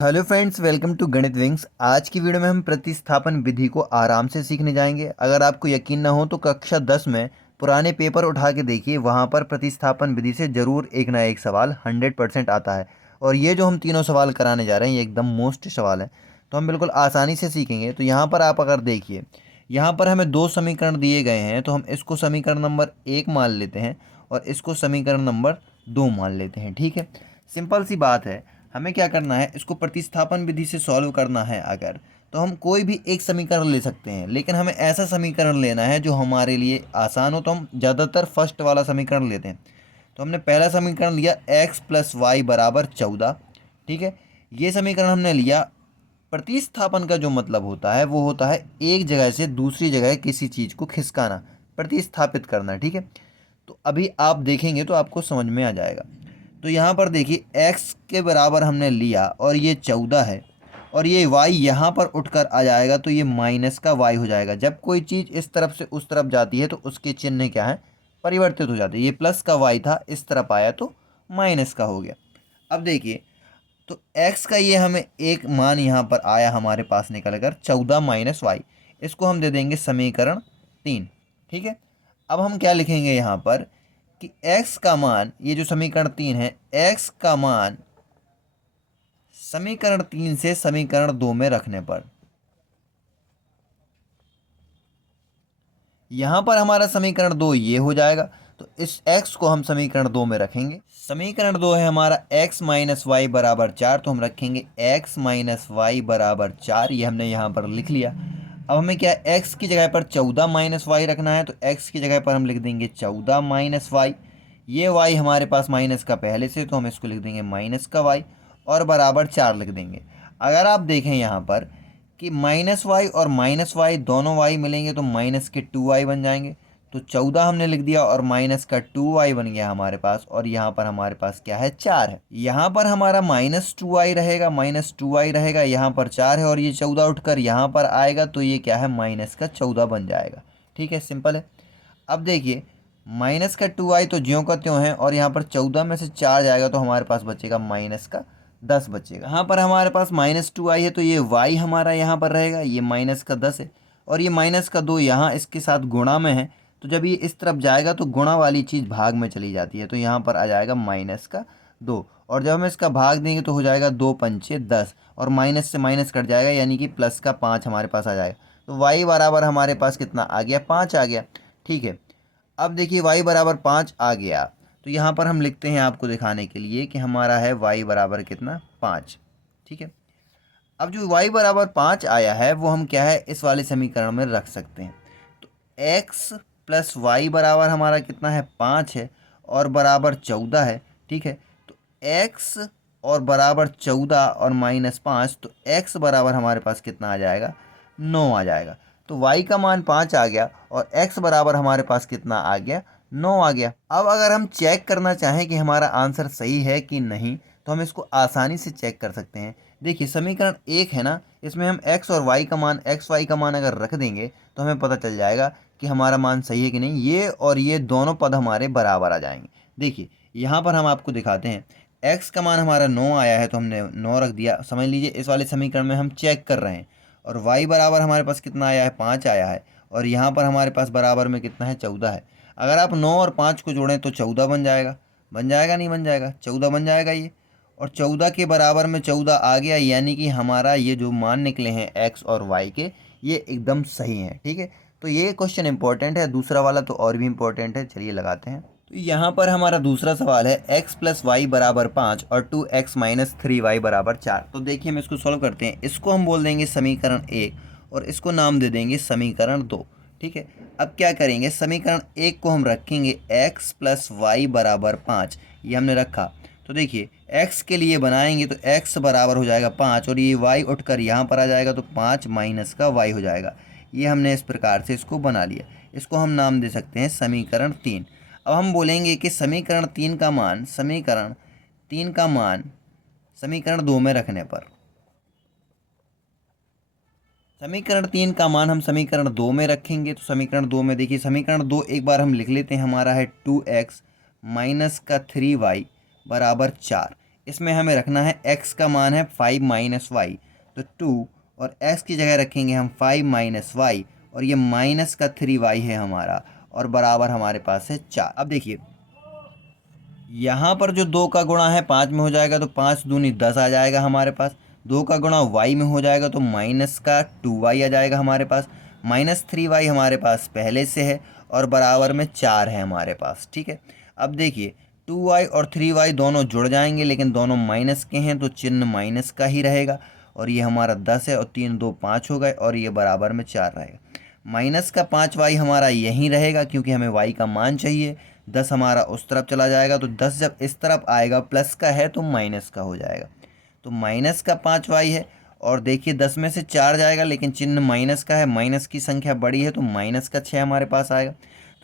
Hello friends, welcome to गणित wings. आज की वीडियो में हम प्रतिस्थापन विधि को आराम से सीखने जाएंगे। अगर आपको यकीन ना हो तो कक्षा 10 में पुराने पेपर उठा के देखिए, वहाँ पर प्रतिस्थापन विधि से ज़रूर एक ना एक सवाल 100% आता है। और ये जो हम तीनों सवाल कराने जा रहे हैं ये एकदम मोस्ट सवाल है, तो हम बिल्कुल आसानी से सीखेंगे। तो यहाँ पर आप अगर देखिए, यहाँ पर हमें दो समीकरण दिए गए हैं, तो हम इसको समीकरण नंबर 1 मान लेते हैं और इसको समीकरण नंबर 2 मान लेते हैं। ठीक है, सिंपल सी बात है। हमें क्या करना है, इसको प्रतिस्थापन विधि से सॉल्व करना है अगर, तो हम कोई भी एक समीकरण ले सकते हैं, लेकिन हमें ऐसा समीकरण लेना है जो हमारे लिए आसान हो। तो हम ज़्यादातर फर्स्ट वाला समीकरण लेते हैं। तो हमने पहला समीकरण लिया x प्लस वाई बराबर 14। ठीक है, ये समीकरण हमने लिया। प्रतिस्थापन का जो मतलब होता है वो होता है एक जगह से दूसरी जगह किसी चीज़ को खिसकाना, प्रतिस्थापित करना। ठीक है, तो अभी आप देखेंगे तो आपको समझ में आ जाएगा। तो यहाँ पर देखिए, x के बराबर हमने लिया और ये 14 है, और ये y यहाँ पर उठकर आ जाएगा तो ये माइनस का y हो जाएगा। जब कोई चीज़ इस तरफ से उस तरफ जाती है तो उसके चिन्ह क्या है, परिवर्तित हो जाते हैं। ये प्लस का y था, इस तरफ आया तो माइनस का हो गया। अब देखिए, तो x का ये हमें एक मान यहाँ पर आया हमारे पास निकल कर 14 माइनस वाई, इसको हम दे देंगे समीकरण 3। ठीक है, अब हम क्या लिखेंगे यहाँ पर कि x का मान, ये जो समीकरण 3 है, x का मान समीकरण 3 से समीकरण 2 में रखने पर, यहाँ पर हमारा समीकरण 2 ये हो जाएगा। तो इस x को हम समीकरण 2 में रखेंगे। समीकरण 2 है हमारा x माइनस वाई बराबर 4, तो हम रखेंगे x माइनस वाई बराबर 4। ये हमने यहाँ पर लिख लिया। अब हमें क्या है, x की जगह पर 14 माइनस वाई रखना है, तो x की जगह पर हम लिख देंगे 14 माइनस वाई। ये y हमारे पास माइनस का पहले से, तो हम इसको लिख देंगे माइनस का y, और बराबर 4 लिख देंगे। अगर आप देखें यहाँ पर कि माइनस वाई और माइनस वाई दोनों वाई मिलेंगे तो माइनस के 2y बन जाएंगे। तो 14 हमने लिख दिया और माइनस का 2y बन गया हमारे पास, और यहाँ पर हमारे पास क्या है, 4 है। यहाँ पर हमारा माइनस 2y रहेगा, माइनस 2y रहेगा, यहाँ पर 4 है, और ये 14 उठकर यहाँ पर आएगा तो ये क्या है, माइनस का 14 बन जाएगा। ठीक है, सिंपल है। अब देखिए, माइनस का 2y तो ज्यों का त्यों है, और यहाँ पर 14 में से 4 जाएगा तो हमारे पास बचेगा माइनस का 10 बचेगा। यहाँ पर हमारे पास माइनस 2y है, तो ये y हमारा यहाँ पर रहेगा, ये माइनस का 10 है, और ये माइनस का 2 यहाँ इसके साथ गुणा में है। तो जब ये इस तरफ जाएगा तो गुणा वाली चीज़ भाग में चली जाती है, तो यहाँ पर आ जाएगा माइनस का 2। और जब हम इसका भाग देंगे तो हो जाएगा 2 पंचे 10, और माइनस से माइनस कट जाएगा, यानी कि प्लस का 5 हमारे पास आ जाएगा। तो y बराबर हमारे पास कितना आ गया, 5 आ गया। ठीक है, अब देखिए y बराबर 5 आ गया, तो यहाँ पर हम लिखते हैं आपको दिखाने के लिए कि हमारा है y बराबर कितना, 5। ठीक है, अब जो y बराबर 5 आया है वो हम क्या है, इस वाले समीकरण में रख सकते हैं। तो x प्लस वाई बराबर हमारा कितना है, 5 है, और बराबर 14 है। ठीक है, तो x और बराबर 14 और माइनस 5, तो x बराबर हमारे पास कितना आ जाएगा, 9 आ जाएगा। तो y का मान 5 आ गया और x बराबर हमारे पास कितना आ गया, 9 आ गया। अब अगर हम चेक करना चाहें कि हमारा आंसर सही है कि नहीं, तो हम इसको आसानी से चेक कर सकते हैं। देखिए, समीकरण 1 है ना, इसमें हम x और y का मान, x y का मान अगर रख देंगे तो हमें पता चल जाएगा कि हमारा मान सही है कि नहीं। ये और ये दोनों पद हमारे बराबर आ जाएंगे। देखिए, यहाँ पर हम आपको दिखाते हैं, x का मान हमारा 9 आया है तो हमने 9 रख दिया। समझ लीजिए इस वाले समीकरण में हम चेक कर रहे हैं। और y बराबर हमारे पास कितना आया है, 5 आया है, और यहाँ पर हमारे पास बराबर में कितना है, 14 है। अगर आप 9 और 5 को जोड़ें तो 14 बन जाएगा। बन जाएगा नहीं बन जाएगा, 14 बन जाएगा ये। और 14 के बराबर में 14 आ गया, यानी कि हमारा ये जो मान निकले हैं x और y के, ये एकदम सही हैं। ठीक है, तो ये क्वेश्चन इंपॉर्टेंट है, दूसरा वाला तो और भी इंपॉर्टेंट है। चलिए लगाते हैं। तो यहाँ पर हमारा दूसरा सवाल है, x प्लस वाई बराबर 5 और 2x माइनस 3y बराबर 4। तो देखिए, हम इसको सॉल्व करते हैं। इसको हम बोल देंगे समीकरण 1 और इसको नाम दे देंगे समीकरण 2। ठीक है, अब क्या करेंगे, समीकरण 1 को हम रखेंगे x प्लस वाई बराबर 5, ये हमने रखा। तो देखिए, x के लिए बनाएंगे तो x बराबर हो जाएगा 5, और ये y उठकर यहाँ पर आ जाएगा तो 5 माइनस का y हो जाएगा। ये हमने इस प्रकार से इसको बना लिया। इसको हम नाम दे सकते हैं समीकरण 3। अब हम बोलेंगे कि समीकरण 3 का मान, समीकरण 2 में रखने पर, समीकरण 3 का मान हम समीकरण 2 में रखेंगे। तो समीकरण 2 में देखिए, समीकरण 2 एक बार हम लिख लेते हैं, हमारा है 2x माइनस का 3y बराबर 4। इसमें हमें रखना है x का मान है 5 माइनस वाई, तो 2 और x की जगह रखेंगे हम 5 माइनस वाई और ये माइनस का 3y है हमारा और बराबर हमारे पास है 4। अब देखिए यहाँ पर जो 2 का गुणा है 5 में हो जाएगा तो 5 दूनी 10 आ जाएगा हमारे पास। 2 का गुणा y में हो जाएगा तो माइनस का 2y आ जाएगा हमारे पास। माइनस 3y हमारे पास पहले से है और बराबर में 4 है हमारे पास। ठीक है, अब देखिए 2y और 3y दोनों जुड़ जाएंगे लेकिन दोनों माइनस के हैं तो चिन्ह माइनस का ही रहेगा और ये हमारा 10 है और 3 2 5 हो गए और ये बराबर में 4 रहेगा। माइनस का 5y हमारा यहीं रहेगा क्योंकि हमें y का मान चाहिए। 10 हमारा उस तरफ चला जाएगा तो 10 जब इस तरफ आएगा प्लस का है तो माइनस का हो जाएगा, तो माइनस का 5y है। और देखिए 10 में से 4 जाएगा लेकिन चिन्ह माइनस का है, माइनस की संख्या बड़ी है तो माइनस का 6 हमारे पास आएगा।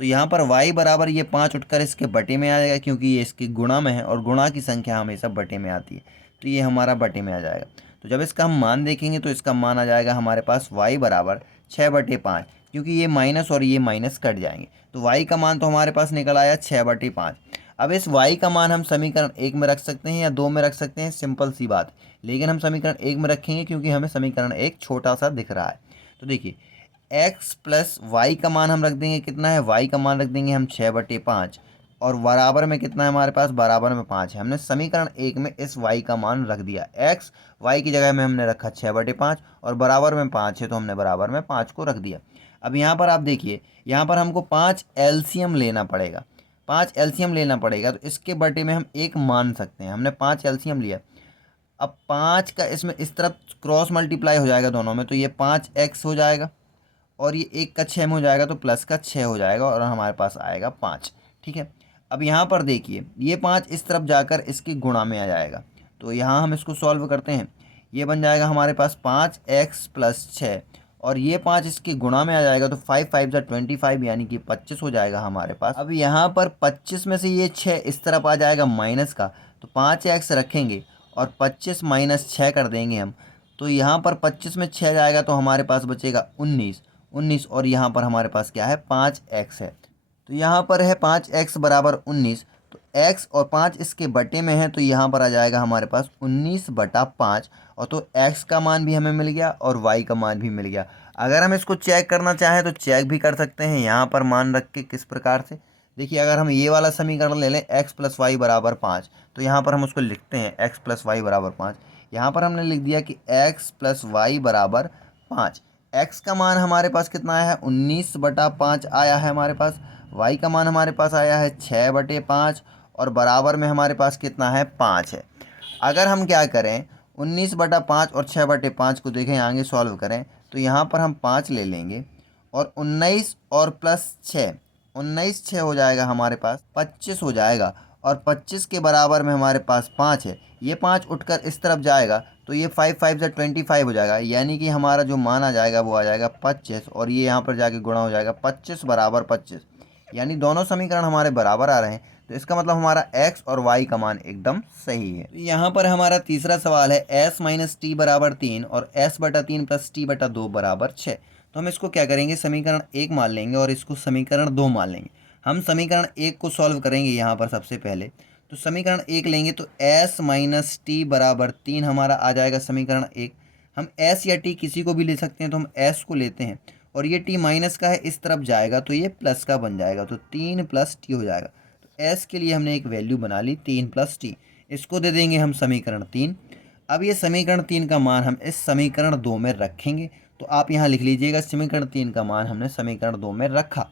तो यहाँ पर y बराबर ये 5 उठकर इसके बटे में आ जाएगा क्योंकि ये इसके गुणा में है और गुणा की संख्या हमेशा बटे में आती है, तो ये हमारा बटे में आ जाएगा। तो जब इसका हम मान देखेंगे तो इसका मान आ जाएगा हमारे पास y बराबर 6/5, क्योंकि ये माइनस और ये माइनस कट जाएंगे तो y का मान तो हमारे पास निकल आया 6/5। अब इस y का मान हम समीकरण 1 में रख सकते हैं या 2 में रख सकते हैं, सिंपल सी बात, लेकिन हम समीकरण 1 में रखेंगे क्योंकि हमें समीकरण 1 छोटा सा दिख रहा है। तो देखिए x प्लस वाई का मान हम रख देंगे, कितना है y का मान रख देंगे हम 6/5 और बराबर में कितना है हमारे पास, बराबर में 5 है। हमने समीकरण 1 में इस y का मान रख दिया, x y की जगह में हमने रखा 6/5 और बराबर में 5 है तो हमने बराबर में 5 को रख दिया। अब यहाँ पर आप देखिए, यहाँ पर हमको 5 एलसीएम लेना पड़ेगा, 5 एलसीएम लेना पड़ेगा तो इसके बटे में हम 1 मान सकते हैं। हमने 5 एलसीएम लिया, अब 5 का इसमें इस तरफ क्रॉस मल्टीप्लाई हो जाएगा दोनों में, तो ये 5x हो जाएगा और ये 1 का 6 में हो जाएगा तो प्लस का 6 हो जाएगा और हमारे पास आएगा 5। ठीक है, अब यहाँ पर देखिए ये 5 इस तरफ जाकर इसके गुणा में आ जाएगा, तो यहाँ हम इसको सॉल्व करते हैं। ये बन जाएगा हमारे पास 5x प्लस 6 और ये 5 इसके गुणा में आ जाएगा तो 5 5 जा 25 यानी कि 25 हो जाएगा हमारे पास। अब यहाँ पर 25 में से ये 6 इस तरफ आ जाएगा माइनस का, तो 5x रखेंगे और 25 माइनस 6 कर देंगे हम, तो यहाँ पर 25 में 6 जाएगा तो हमारे पास बचेगा 19 और यहाँ पर हमारे पास क्या है 5x है, तो यहाँ पर है 5x बराबर 19, तो x और 5 इसके बटे में है तो यहाँ पर आ जाएगा हमारे पास 19/5 और तो x का मान भी हमें मिल गया और y का मान भी मिल गया। अगर हम इसको चेक करना चाहें तो चेक भी कर सकते हैं यहाँ पर मान रख के। किस प्रकार से, देखिए अगर हम ये वाला समीकरण ले लें x प्लस वाई बराबर 5, तो यहाँ पर हम उसको लिखते हैं x प्लस वाई बराबर 5। यहाँ पर हमने लिख दिया कि x प्लस वाई बराबर 5। x का मान हमारे पास कितना आया है 19/5 आया है हमारे पास, y का मान हमारे पास आया है 6/5 और बराबर में हमारे पास कितना है 5 है। अगर हम क्या करें 19/5 और 6/5 को देखें आगे सॉल्व करें तो यहाँ पर हम 5 ले लेंगे और 19 और प्लस 6, 19 6 हो जाएगा हमारे पास 25 हो जाएगा और 25 के बराबर में हमारे पास 5 है। ये 5 उठकर इस तरफ जाएगा तो ये 5 5 जा 25 हो जाएगा, यानी कि हमारा जो मान आ जाएगा वो आ जाएगा 25 और ये यहाँ पर जाके गुणा हो जाएगा 25 बराबर 25, यानी दोनों समीकरण हमारे बराबर आ रहे हैं। तो इसका मतलब हमारा x और y का मान एकदम सही है। तो यहाँ पर हमारा तीसरा सवाल है s माइनस टी बराबर 3 और s/3 प्लस t/2 बराबर 6। तो हम इसको क्या करेंगे, समीकरण 1 मान लेंगे और इसको समीकरण 2 मान लेंगे। हम समीकरण 1 को सॉल्व करेंगे यहाँ पर सबसे पहले, तो समीकरण 1 लेंगे तो s माइनस टी बराबर 3 हमारा आ जाएगा समीकरण 1। हम s या t किसी को भी ले सकते हैं तो हम s को लेते हैं और ये t माइनस का है इस तरफ जाएगा तो ये प्लस का बन जाएगा, तो 3 प्लस टी हो जाएगा। तो s के लिए हमने एक वैल्यू बना ली 3 प्लस टी, इसको दे देंगे हम समीकरण 3। अब ये समीकरण 3 का मान हम इस समीकरण 2 में रखेंगे, तो आप यहाँ लिख लीजिएगा समीकरण 3 का मान हमने समीकरण 2 में रखा।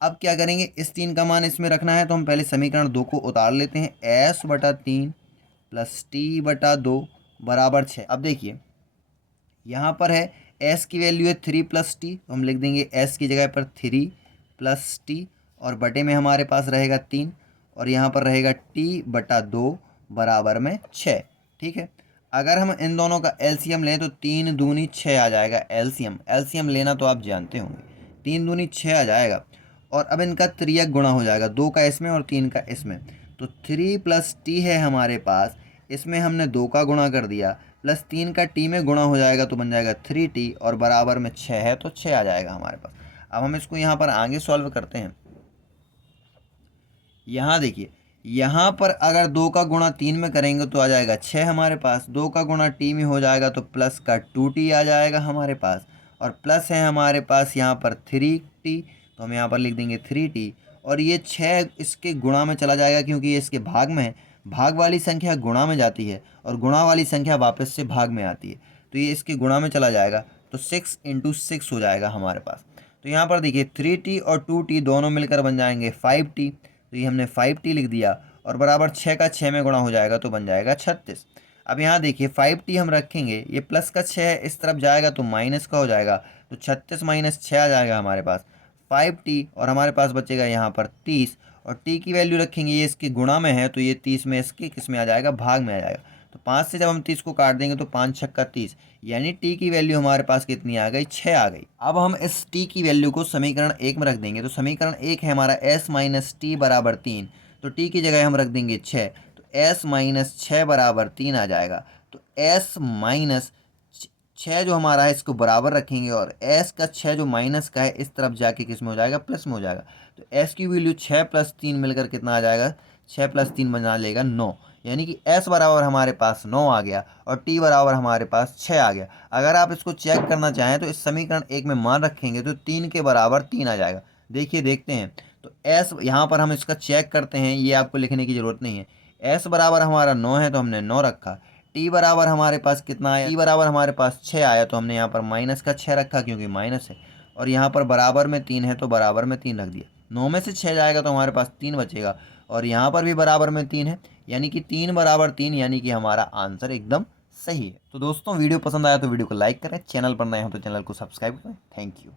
अब क्या करेंगे, इस 3 का मान इसमें रखना है तो हम पहले समीकरण 2 को उतार लेते हैं, s/3 प्लस t/2 बराबर 6। अब देखिए यहाँ पर है s की वैल्यू है 3 प्लस टी, तो हम लिख देंगे s की जगह पर 3 प्लस टी और बटे में हमारे पास रहेगा 3 और यहाँ पर रहेगा t/2 बराबर में 6। ठीक है, अगर हम इन दोनों का एलसीएम लें तो 3 दूनी 6 आ जाएगा। एलसीएम लेना तो आप जानते होंगे, 3 दूनी 6 आ जाएगा और अब इनका त्रियक गुणा हो जाएगा, 2 का इसमें और 3 का इसमें, तो 3 प्लस टी है हमारे पास, इसमें हमने 2 का गुणा कर दिया प्लस 3 का टी में गुणा हो जाएगा तो बन जाएगा 3t और बराबर में 6 है तो 6 आ जाएगा हमारे पास। अब हम इसको यहाँ पर आगे सॉल्व करते हैं। यहाँ देखिए यहाँ पर अगर 2 का गुणा 3 में करेंगे तो आ जाएगा 6 हमारे पास। 2 का गुणा टी में हो जाएगा तो प्लस का 2t आ जाएगा हमारे पास। और प्लस है हमारे पास यहाँ पर 3t, तो हम यहाँ पर लिख देंगे 3t। और ये 6 इसके गुणा में चला जाएगा क्योंकि ये इसके भाग में है। भाग वाली संख्या गुणा में जाती है और गुणा वाली संख्या वापस से भाग में आती है, तो ये इसके गुणा में चला जाएगा। तो 6 × 6 हो जाएगा हमारे पास। तो यहाँ पर देखिए 3t और 2t दोनों मिलकर बन जाएंगे 5t, तो ये हमने 5t लिख दिया। और बराबर 6 का 6 में गुणा हो जाएगा तो बन जाएगा 36। अब यहाँ देखिए 5t हम रखेंगे, ये प्लस का 6 इस तरफ जाएगा तो माइनस का हो जाएगा, तो 36 - 6 आ जाएगा हमारे पास 5t। और हमारे पास बचेगा यहाँ पर 30, और t की वैल्यू रखेंगे, ये इसके गुणा में है तो ये 30 में इसके किस में आ जाएगा, भाग में आ जाएगा। तो 5 से जब हम 30 को काट देंगे तो 5 × 6 = 30, यानी t की वैल्यू हमारे पास कितनी आ गई, 6 आ गई। अब हम इस t की वैल्यू को समीकरण 1 में रख देंगे। तो समीकरण 1 है हमारा s - t = 3, तो t की जगह हम रख देंगे 6, तो s - 6 = 3 आ जाएगा। तो s - 6 जो हमारा है इसको बराबर रखेंगे, और s का 6 जो माइनस का है इस तरफ जाके किस में हो जाएगा, प्लस में हो जाएगा। तो s की वैल्यू 6 + 3 मिलकर कितना आ जाएगा, 6 + 3 बना लेगा 9, यानी कि s बराबर हमारे पास 9 आ गया और t बराबर हमारे पास 6 आ गया। अगर आप इसको चेक करना चाहें तो इस समीकरण 1 में मान रखेंगे तो 3 के बराबर 3 आ जाएगा। देखिए देखते हैं, तो s यहाँ पर हम इसका चेक करते हैं, ये आपको लिखने की ज़रूरत नहीं है। s बराबर हमारा 9 है तो हमने 9 रखा। t बराबर हमारे पास कितना आया, t बराबर हमारे पास 6 आया, तो हमने यहाँ पर माइनस का 6 रखा क्योंकि माइनस है। और यहाँ पर बराबर में 3 है तो बराबर में 3 रख दिया। 9 में से 6 जाएगा तो हमारे पास 3 बचेगा, और यहाँ पर भी बराबर में 3 है, यानी कि 3 बराबर 3, यानी कि हमारा आंसर एकदम सही है। तो दोस्तों वीडियो पसंद आया तो वीडियो को लाइक करें, चैनल पर नए हो तो चैनल को सब्सक्राइब करें। Thank you.